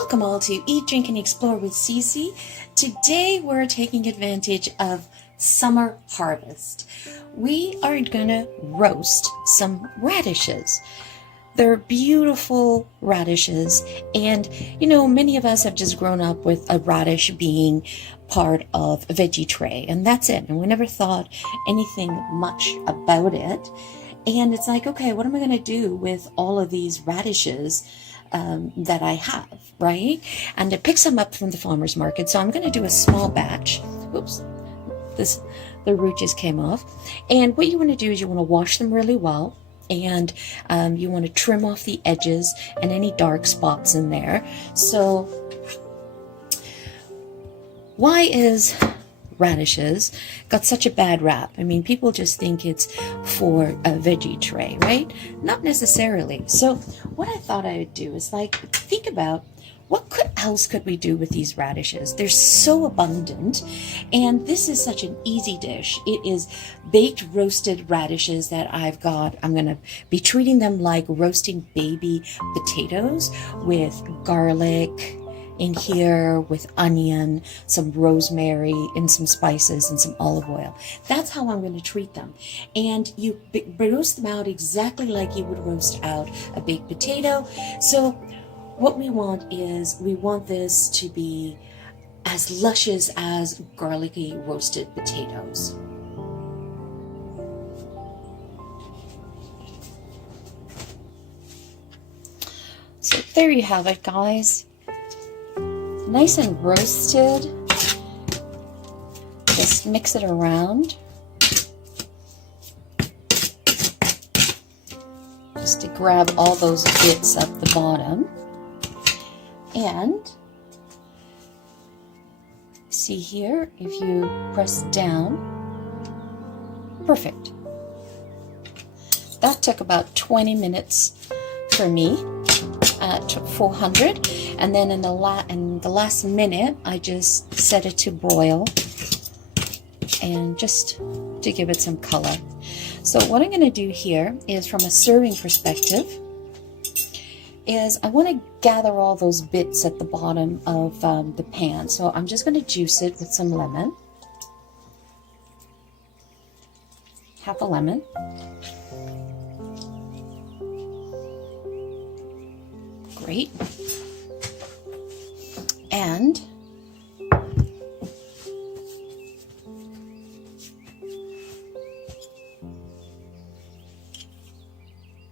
Welcome all to Eat, Drink, and Explore with Cece. Today we're taking advantage of summer harvest. We are gonna roast some radishes. They're beautiful radishes, and many of us have just grown up with a radish being part of a veggie tray, and that's it, and we never thought anything much about it. And it's like, okay, what am I gonna do with all of these radishes that I have, right? And it picks them up from the farmer's market. So I'm going to do a small batch. Oops, the root just came off. And what you want to do is you want to wash them really well. And you want to trim off the edges and any dark spots in there. So why is radishes got such a bad rap? I mean, people just think it's for a veggie tray, right? Not necessarily. So what I thought I would do is think about else could we do with these radishes. They're so abundant, and this is such an easy dish. It is baked roasted radishes that I've got. I'm gonna be treating them like roasting baby potatoes with garlic in here, with onion, some rosemary, and some spices and some olive oil. That's how I'm going to treat them. And you roast them out exactly like you would roast out a baked potato. So what we want is, we want this to be as luscious as garlicky roasted potatoes. So there you have it, guys. Nice and roasted. Just mix it around. Just to grab all those bits at the bottom. And see here, if you press down, perfect. That took about 20 minutes for me at 400, and then in the last minute I just set it to broil, and just to give it some color. So what I'm going to do here is, from a serving perspective, is I want to gather all those bits at the bottom of the pan. So I'm just going to juice it with some lemon, half a lemon. Great. And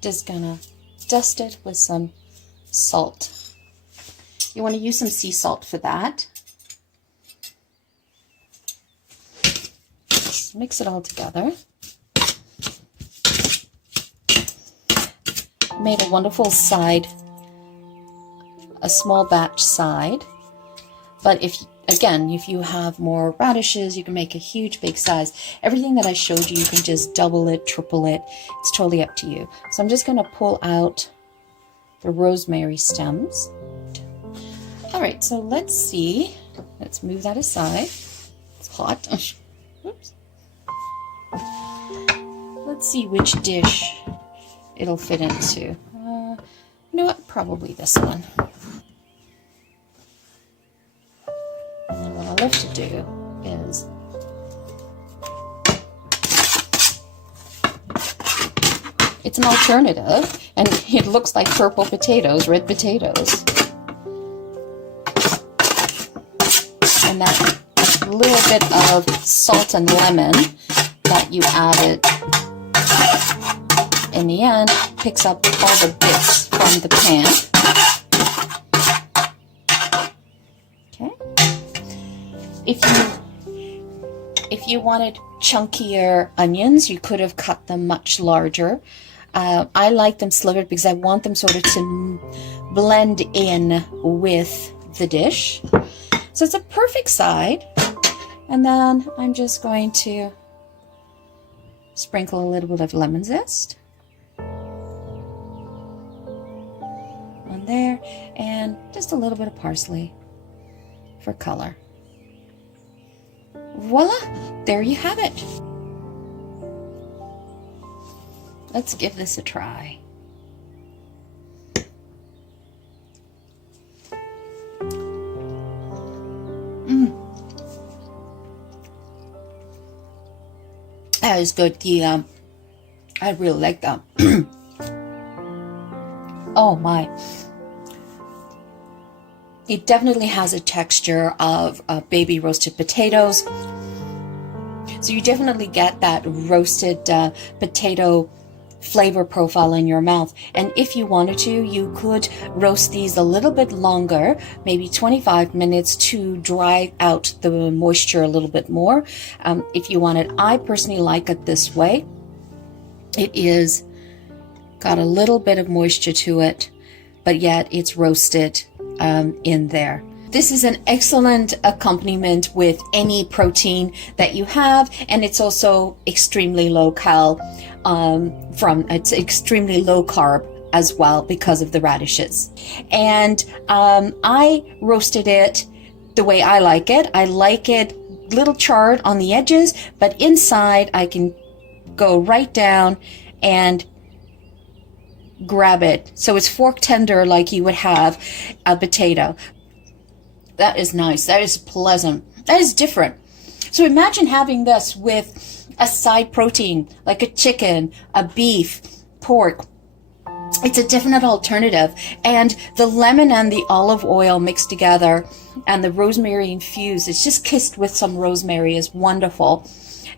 just gonna dust it with some salt. You want to use some sea salt for that. Just mix it all together. Made a wonderful side, a small batch side. But if you have more radishes, you can make a huge big size. Everything that I showed you, you can just double it, triple it. It's totally up to you. So I'm just going to pull out the rosemary stems. All right, so let's see. Let's move that aside. It's hot. Oops. Let's see which dish it'll fit into. You know what? Probably this one. And then what I love to do is it's an alternative, and it looks like purple potatoes, red potatoes. And that little bit of salt and lemon that you added in the end picks up all the bits from the pan. Okay. If you wanted chunkier onions, you could have cut them much larger. I like them slivered because I want them sort of to blend in with the dish. So it's a perfect side. And then I'm just going to sprinkle a little bit of lemon zest on there, and just a little bit of parsley for color. Voila! There you have it. Let's give this a try. That is good. I really like that. Oh my. It definitely has a texture of baby roasted potatoes. So you definitely get that roasted potato flavor profile in your mouth. And if you wanted to, you could roast these a little bit longer, maybe 25 minutes, to dry out the moisture a little bit more. If you wanted, I personally like it this way. It is got a little bit of moisture to it, but yet it's roasted in there. This is an excellent accompaniment with any protein that you have, and it's also extremely low cal. It's extremely low carb as well because of the radishes. And I roasted it the way I like it. I like it little charred on the edges, but inside I can go right down and grab it. So it's fork tender like you would have a potato. That is nice. That is pleasant. That is different. So imagine having this with a side protein like a chicken, a beef, pork. It's a definite alternative. And the lemon and the olive oil mixed together and the rosemary infused, it's just kissed with some rosemary, is wonderful.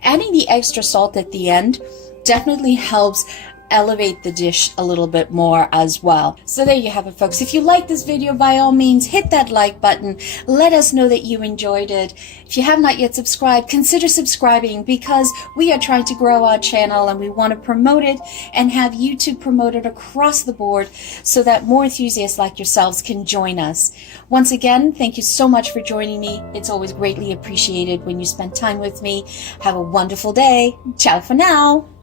Adding the extra salt at the end definitely helps elevate the dish a little bit more as well. So there you have it, folks. If you like this video, by all means hit that like button. Let us know that you enjoyed it. If you have not yet subscribed, consider subscribing, because we are trying to grow our channel and we want to promote it and have YouTube promote it across the board so that more enthusiasts like yourselves can join us. Once again, thank you so much for joining me. It's always greatly appreciated when you spend time with me. Have a wonderful day. Ciao for now.